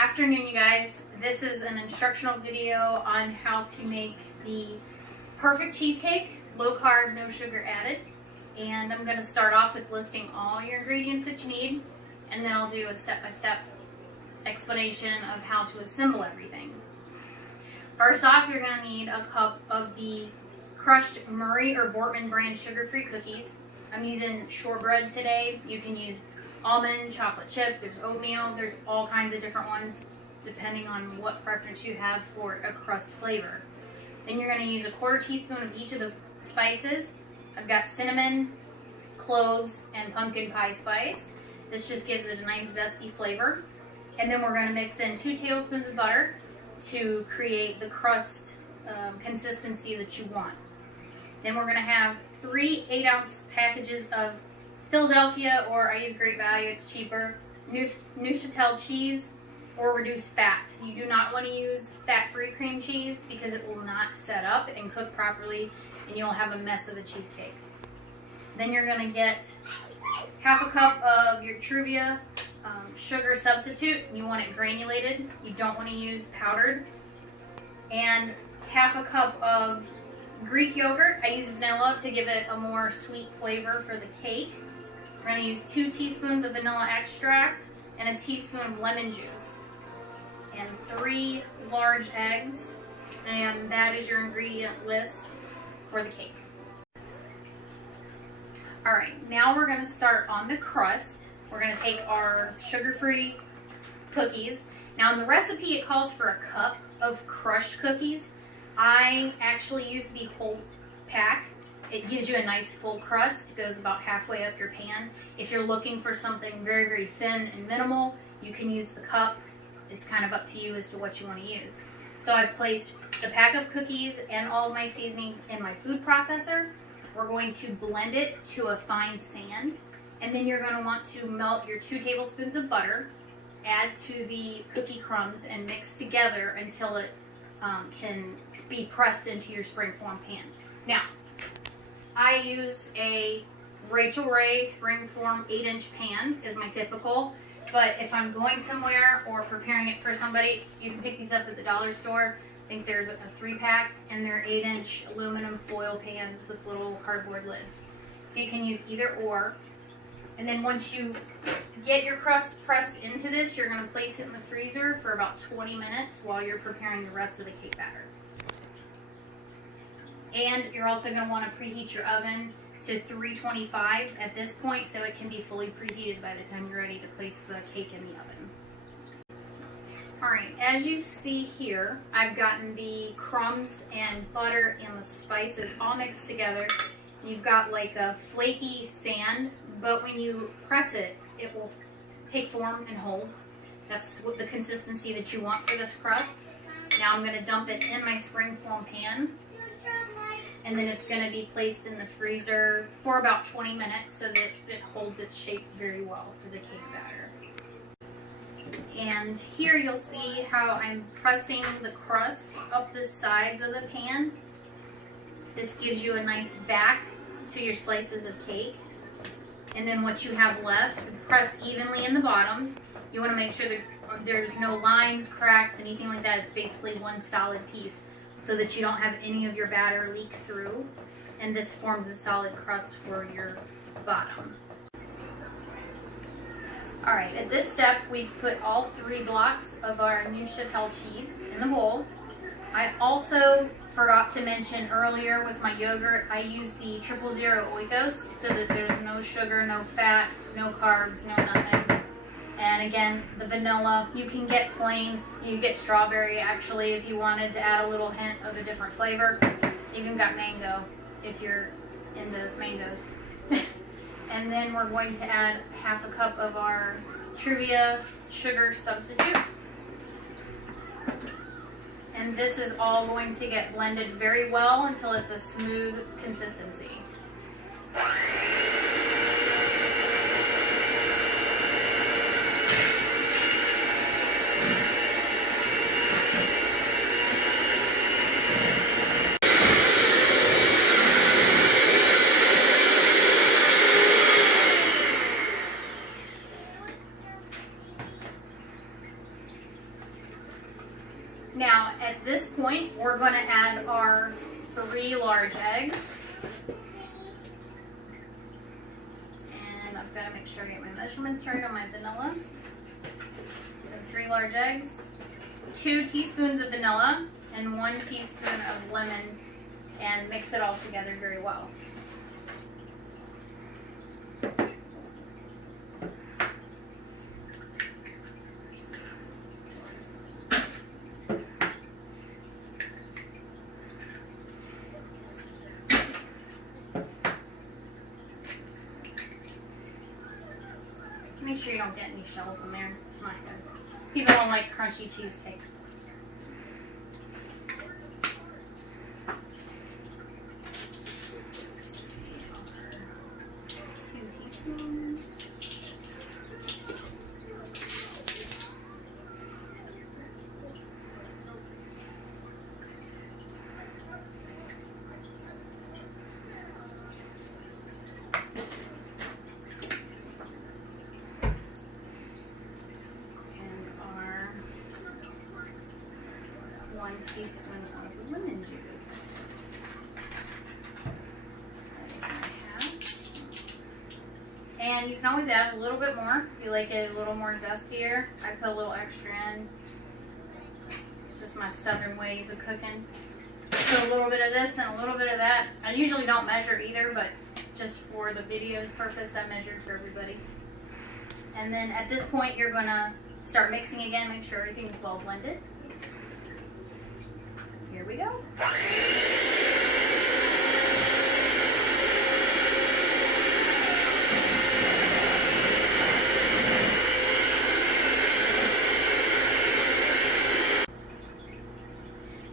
Afternoon, you guys. This is an instructional video on how to make the perfect cheesecake, low carb, no sugar added. And I'm going to start off with listing all your ingredients that you need, and then I'll do a step-by-step explanation of how to assemble everything. First off, you're going to need a cup of the crushed Murray or Bortman brand sugar-free cookies. I'm using shortbread today. You can use almond, chocolate chip, there's oatmeal, there's all kinds of different ones depending on what preference you have for a crust flavor. Then you're going to use a 1/4 teaspoon of each of the spices. I've got cinnamon, cloves, and pumpkin pie spice. This just gives it a nice zesty flavor. And then we're going to mix in 2 tablespoons of butter to create the crust consistency that you want. Then we're going to have 3 8-ounce packages of Philadelphia, or I use Great Value, it's cheaper, Neuchatel cheese or reduced fat. You do not want to use fat-free cream cheese because it will not set up and cook properly and you'll have a mess of a cheesecake. Then you're going to get 1/2 cup of your Truvia sugar substitute. You want it granulated. You don't want to use powdered. And 1/2 cup of Greek yogurt. I use vanilla to give it a more sweet flavor for the cake. We're going to use 2 teaspoons of vanilla extract and a teaspoon of lemon juice. And 3 large eggs. And that is your ingredient list for the cake. Alright, now we're going to start on the crust. We're going to take our sugar-free cookies. Now in the recipe it calls for a cup of crushed cookies. I actually use the whole pack. It gives you a nice full crust. It goes about halfway up your pan. If you're looking for something very, very thin and minimal, you can use the cup. It's kind of up to you as to what you want to use. So I've placed the pack of cookies and all of my seasonings in my food processor. We're going to blend it to a fine sand. And then you're going to want to melt your 2 tablespoons of butter, add to the cookie crumbs, and mix together until it can be pressed into your springform pan. Now, I use a Rachel Ray springform 8-inch pan is my typical, but if I'm going somewhere or preparing it for somebody, you can pick these up at the dollar store. I think there's a 3-pack, and they're 8-inch aluminum foil pans with little cardboard lids. So you can use either or. And then once you get your crust pressed into this, you're going to place it in the freezer for about 20 minutes while you're preparing the rest of the cake batter. And you're also going to want to preheat your oven to 325 at this point so it can be fully preheated by the time you're ready to place the cake in the oven. Alright, as you see here, I've gotten the crumbs and butter and the spices all mixed together. You've got like a flaky sand, but when you press it, it will take form and hold. That's what the consistency that you want for this crust. Now I'm going to dump it in my springform pan, and then it's going to be placed in the freezer for about 20 minutes so that it holds its shape very well for the cake batter. And here you'll see how I'm pressing the crust up the sides of the pan. This gives you a nice back to your slices of cake. And then what you have left, press evenly in the bottom. You want to make sure that there's no lines, cracks, anything like that. It's basically one solid piece so that you don't have any of your batter leak through. And this forms a solid crust for your bottom. Alright, at this step we've put all 3 blocks of our Neuchatel cheese in the bowl. I also forgot to mention earlier with my yogurt, I use the 000 oikos so that there's no sugar, no fat, no carbs, no nothing. And again, the vanilla, you can get plain, you can get strawberry actually if you wanted to add a little hint of a different flavor. Even got mango if you're into mangoes. And then we're going to add 1/2 cup of our Truvia sugar substitute. And this is all going to get blended very well until it's a smooth consistency. point, we're going to add our 3 large eggs. And I've got to make sure I get my measurements right on my vanilla. So 3 large eggs, 2 teaspoons of vanilla, and 1 teaspoon of lemon, and mix it all together very well. Make sure you don't get any shells in there. It's not good. People don't like crunchy cheesecake. Teaspoon of lemon juice. And you can always add a little bit more if you like it a little more zestier. I put a little extra in. It's just my southern ways of cooking. Put a little bit of this and a little bit of that. I usually don't measure either, but just for the video's purpose, I measured for everybody. And then at this point, you're going to start mixing again. Make sure everything's well blended. Here we go.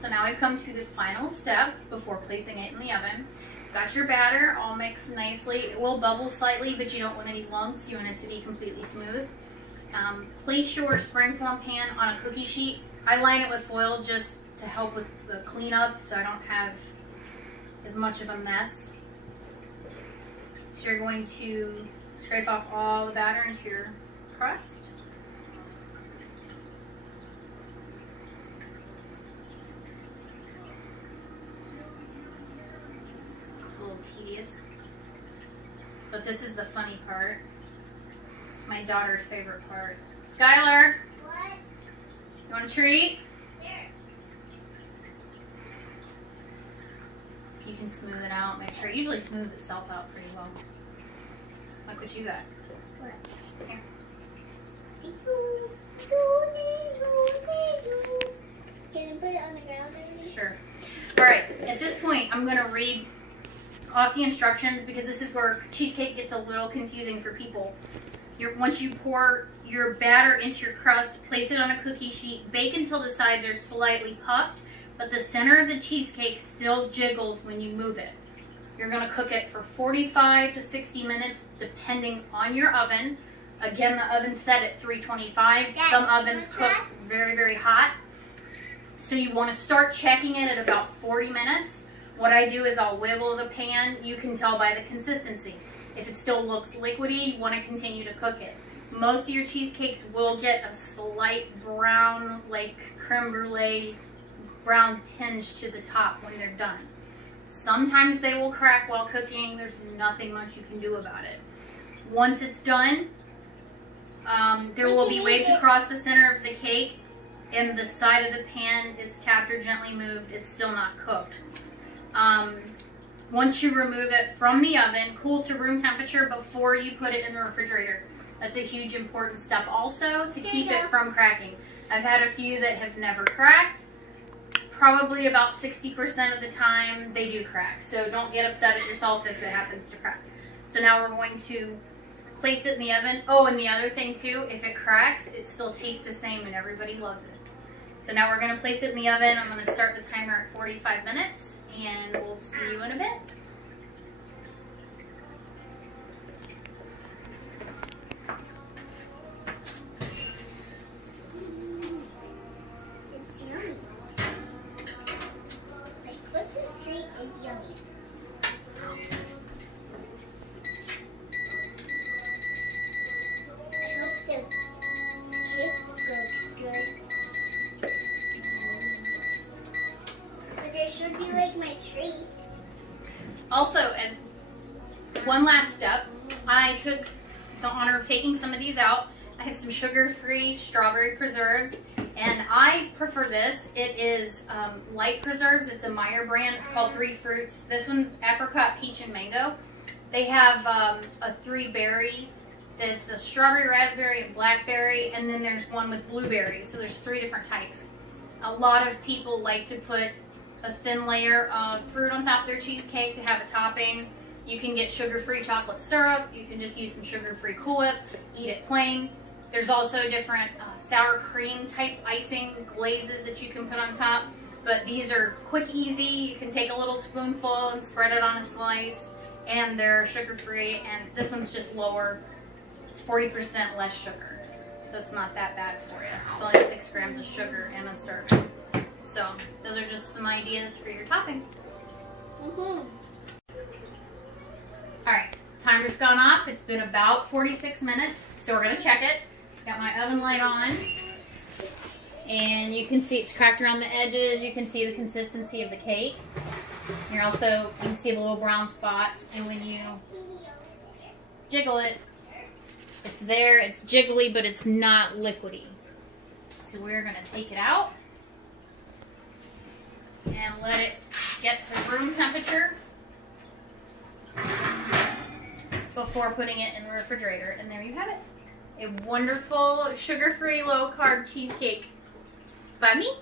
So now we've come to the final step before placing it in the oven. Got your batter all mixed nicely. It will bubble slightly, but you don't want any lumps. You want it to be completely smooth. Place your springform pan on a cookie sheet. I line it with foil just to help with the cleanup so I don't have as much of a mess. So you're going to scrape off all the batter into your crust. It's a little tedious, but this is the funny part. My daughter's favorite part. Skylar! What? You want a treat? You can smooth it out, make sure. It usually smooths itself out pretty well. Look what you got. What? Here. Can you put it on the ground, baby? Sure. Alright, at this point, I'm going to read off the instructions because this is where cheesecake gets a little confusing for people. Once you pour your batter into your crust, place it on a cookie sheet, bake until the sides are slightly puffed, but the center of the cheesecake still jiggles when you move it. You're going to cook it for 45 to 60 minutes depending on your oven. Again, the oven's set at 325. Some ovens cook very, very hot. So you want to start checking it at about 40 minutes. What I do is I'll wiggle the pan. You can tell by the consistency. If it still looks liquidy, you want to continue to cook it. Most of your cheesecakes will get a slight brown, like creme brulee, brown tinge to the top when they're done. Sometimes they will crack while cooking. There's nothing much you can do about it. Once it's done, there will be waves across the center of the cake, and the side of the pan is tapped or gently moved. It's still not cooked. Once you remove it from the oven, cool to room temperature before you put it in the refrigerator. That's a huge important step also to keep it from cracking. I've had a few that have never cracked. Probably about 60% of the time they do crack. So don't get upset at yourself if it happens to crack. So now we're going to place it in the oven. Oh, and the other thing too, if it cracks, it still tastes the same and everybody loves it. So now we're going to place it in the oven. I'm going to start the timer at 45 minutes and we'll see you in a bit. one last step. I took the honor of taking some of these out. I have some sugar-free strawberry preserves, and I prefer this. It is light preserves. It's a Meyer brand. It's called 3 Fruits. This one's apricot, peach, and mango. They have a 3-berry. That's a strawberry, raspberry, and blackberry, and then there's one with blueberry. So there's 3 different types. A lot of people like to put a thin layer of fruit on top of their cheesecake to have a topping. You can get sugar-free chocolate syrup. You can just use some sugar-free Cool Whip. Eat it plain. There's also different sour cream type icings, glazes that you can put on top. But these are quick, easy. You can take a little spoonful and spread it on a slice. And they're sugar-free. And this one's just lower. It's 40% less sugar. So it's not that bad for you. It's only 6 grams of sugar in a serving. So those are just some ideas for your toppings. Alright, timer's gone off. It's been about 46 minutes. So we're going to check it. Got my oven light on, and you can see it's cracked around the edges. You can see the consistency of the cake. You can see the little brown spots, and when you jiggle it, it's there. It's jiggly, but it's not liquidy. So we're going to take it out and let it get to room temperature before putting it in the refrigerator. And there you have it. A wonderful, sugar-free, low-carb cheesecake by me.